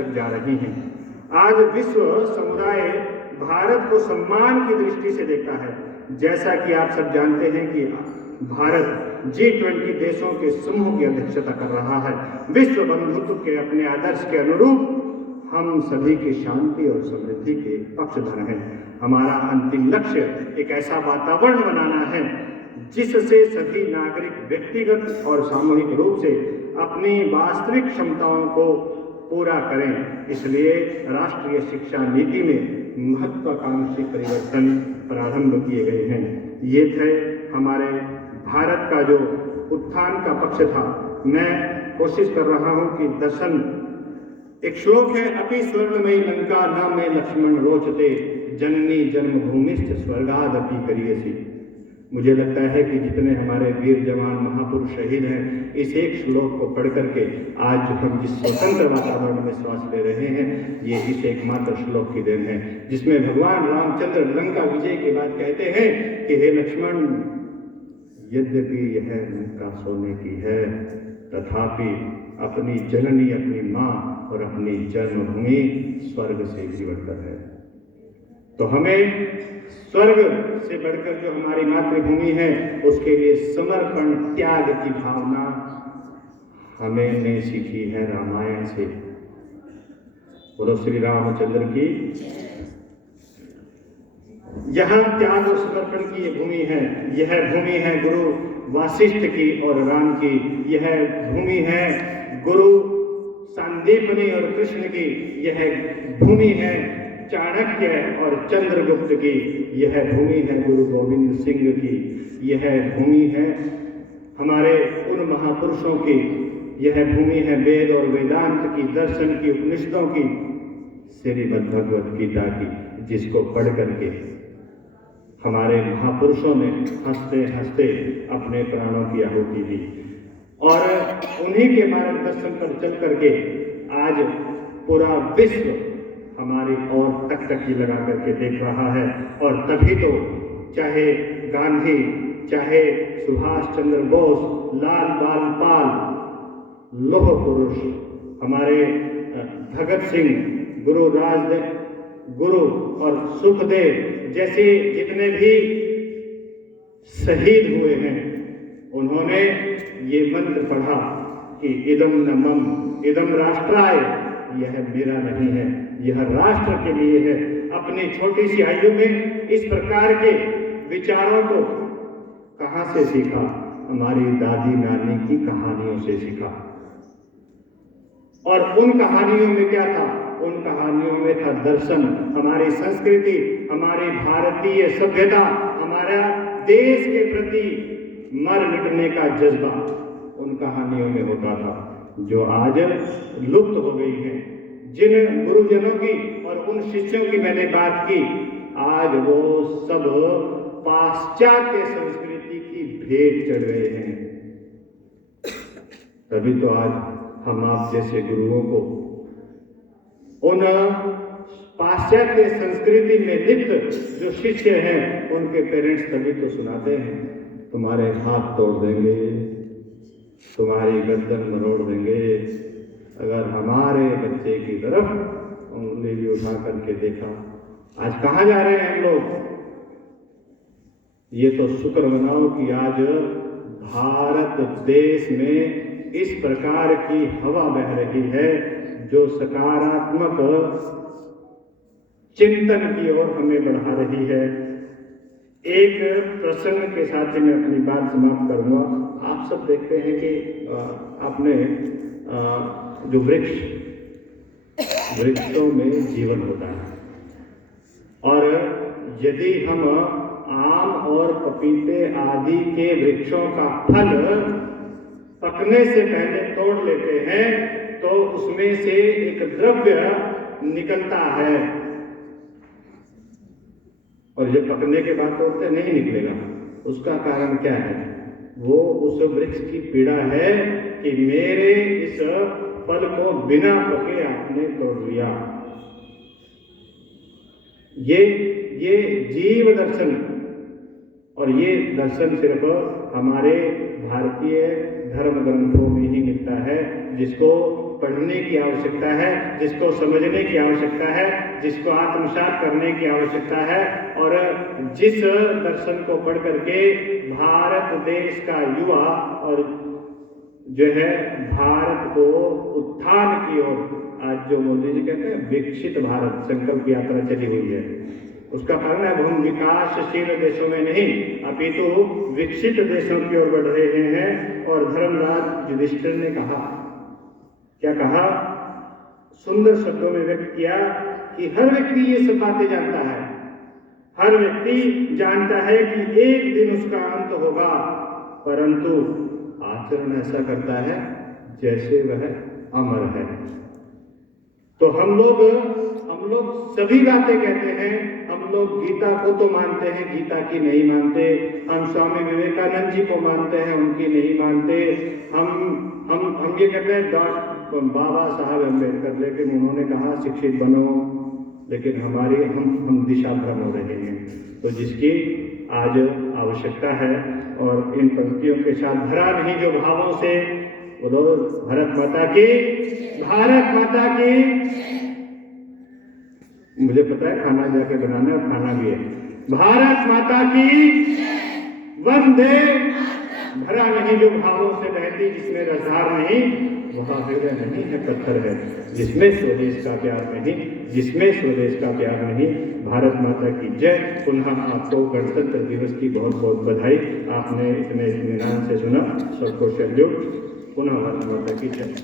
तक जा रही हैं। आज विश्व समुदाय भारत को सम्मान की दृष्टि से देखता है। जैसा कि आप सब जानते हैं कि भारत G20 देशों के समूह की अध्यक्षता कर रहा है। विश्व बंधुत्व के अपने आदर्श के अनुरूप हम सभी की शांति और समृद्धि के पक्षधर हैं। हमारा अंतिम लक्ष्य एक ऐसा वातावरण बनाना है जिससे सभी नागरिक व्यक्तिगत और सामूहिक रूप से अपनी वास्तविक क्षमताओं को पूरा करें। इसलिए राष्ट्रीय शिक्षा नीति में महत्वाकांक्षी परिवर्तन प्रारंभ किए गए हैं। ये थे हमारे भारत का जो उत्थान का पक्ष था। मैं कोशिश कर रहा हूं कि दर्शन, एक श्लोक है, अपि स्वर्णमयी लंका न मे लक्ष्मण रोचते, जननी जन्मभूमिश्च स्वर्गादपि करियसी। मुझे लगता है कि जितने हमारे वीर जवान महापुरुष शहीद हैं, इस एक श्लोक को पढ़ करके आज जो हम जिस स्वतंत्र वातावरण में श्वास ले रहे हैं, ये इस एकमात्र श्लोक की देन है, जिसमें भगवान रामचंद्र लंका विजय के बाद कहते हैं कि हे लक्ष्मण, यद्यपि यह लंका सोने की है, तथापि अपनी जननी, अपनी माँ और अपनी जन्मभूमि स्वर्ग से भी बढ़कर है। तो हमें स्वर्ग से बढ़कर जो हमारी मातृभूमि है, उसके लिए समर्पण, त्याग की भावना हमने सीखी है रामायण से। बोलो श्री रामचंद्र की। यहाँ त्याग और समर्पण की ये भूमि है। यह भूमि है गुरु वासिष्ठ की और राम की। यह भूमि है गुरु सांदीपनि और कृष्ण की। यह भूमि है चाणक्य और चंद्रगुप्त की। यह भूमि है गुरु गोविंद सिंह की। यह भूमि है हमारे उन महापुरुषों की। यह भूमि है वेद और वेदांत की, दर्शन की, उपनिषदों की, श्रीमद् भगवत गीता की, जिसको पढ़ करके हमारे महापुरुषों ने हंसते हंसते अपने प्राणों की आहुति दी। और उन्हीं के मार्गदर्शन पर चल करके आज पूरा विश्व हमारी ओर टकटकी लगा करके देख रहा है। और तभी तो चाहे गांधी, चाहे सुभाष चंद्र बोस, लाल बाल पाल, लोह पुरुष हमारे भगत सिंह, गुरु राजदेव, गुरु और सुखदेव जैसे जितने भी शहीद हुए हैं, उन्होंने ये मंत्र पढ़ा कि इदम न मम इदम राष्ट्राय, यह मेरा नहीं है, यह राष्ट्र के लिए है। अपनी छोटी सी आयु में इस प्रकार के विचारों को कहाँ से सीखा? हमारी दादी नानी की कहानियों से सीखा। और उन कहानियों में क्या था? उन कहानियों में था दर्शन, हमारी संस्कृति, हमारी भारतीय सभ्यता, हमारा देश के प्रति मर मिटने का जज्बा उन कहानियों में होता था, जो आज लुप्त हो गई है। जिन गुरुजनों की और उन शिष्यों की मैंने बात की, आज वो सब पाश्चात्य संस्कृति की भेंट चढ़ गए हैं। तभी तो आज हम आप जैसे गुरुओं को उन पाश्चात्य संस्कृति में लिप्त जो शिष्य हैं, उनके पेरेंट्स तभी तो सुनाते हैं, तुम्हारे हाथ तोड़ देंगे, तुम्हारी गर्दन मरोड़ देंगे अगर हमारे बच्चे की तरफ उंगली भी उठा करके देखा। आज कहाँ जा रहे हैं हम लोग? ये तो शुक्र मनाओ कि आज भारत देश में इस प्रकार की हवा बह रही है जो सकारात्मक चिंतन की ओर हमें बढ़ा रही है। एक प्रसंग के साथ ही मैं अपनी बात समाप्त करूंगा। आप सब देखते हैं कि आपने जो वृक्षों में जीवन होता है, और यदि हम आम और पपीते आदि के वृक्षों का फल पकने से पहले तोड़ लेते हैं तो उसमें से एक द्रव्य निकलता है, और जब पकने के बाद तोड़ते नहीं निकलेगा। उसका कारण क्या है? वो उस वृक्ष की पीड़ा है कि मेरे इस फल को बिना पके आपने तोड़ लिया। ये जीव दर्शन और ये दर्शन सिर्फ हमारे भारतीय धर्म ग्रंथों में ही मिलता है, जिसको पढ़ने की आवश्यकता है, जिसको समझने की आवश्यकता है, जिसको आत्मसात करने की आवश्यकता है। और जिस दर्शन को पढ़ करके भारत देश का युवा और जो है भारत को उत्थान की ओर, आज जो मोदी जी कहते हैं विकसित भारत संकल्प यात्रा चली हुई है, उसका कारण है हम विकासशील देशों में नहीं अपितु विकसित देशों की ओर बढ़ रहे हैं। और धर्मराज युधिष्ठिर ने कहा, क्या कहा, सुंदर शब्दों में व्यक्त किया कि हर व्यक्ति ये सब बातें जानता है, हर व्यक्ति जानता है कि एक दिन उसका अंत होगा, परंतु आचरण ऐसा करता है जैसे वह अमर है। तो हम लोग सभी बातें कहते हैं, हम लोग गीता को तो मानते हैं, गीता की नहीं मानते, हम स्वामी विवेकानंद जी को मानते हैं, उनकी नहीं मानते, हम ये कहते हैं बाबा साहब अम्बेडकर, लेकिन उन्होंने कहा शिक्षित बनो, लेकिन हमारी हम दिशा भ्रम हो रहे हैं। तो जिसकी आज आवश्यकता है, और इन पंक्तियों के साथ भरा नहीं जो भावों से बोलो भारत माता की, भारत माता की। मुझे पता है खाना जाके बनाना और खाना भी है। भारत माता की वंदे। भरा नहीं जो भावों से बहती, जिसमें रसधार नहीं, वह हृदय नहीं है, पत्थर है, जिसमें स्वदेश का प्यार नहीं, जिसमें स्वदेश का प्यार नहीं। भारत माता की जय। पुनः आपको गणतंत्र दिवस की बहुत बहुत बधाई। आपने इतने इत्मीनान से सुना, सबको सैल्यूट। पुनः भारत माता की जय।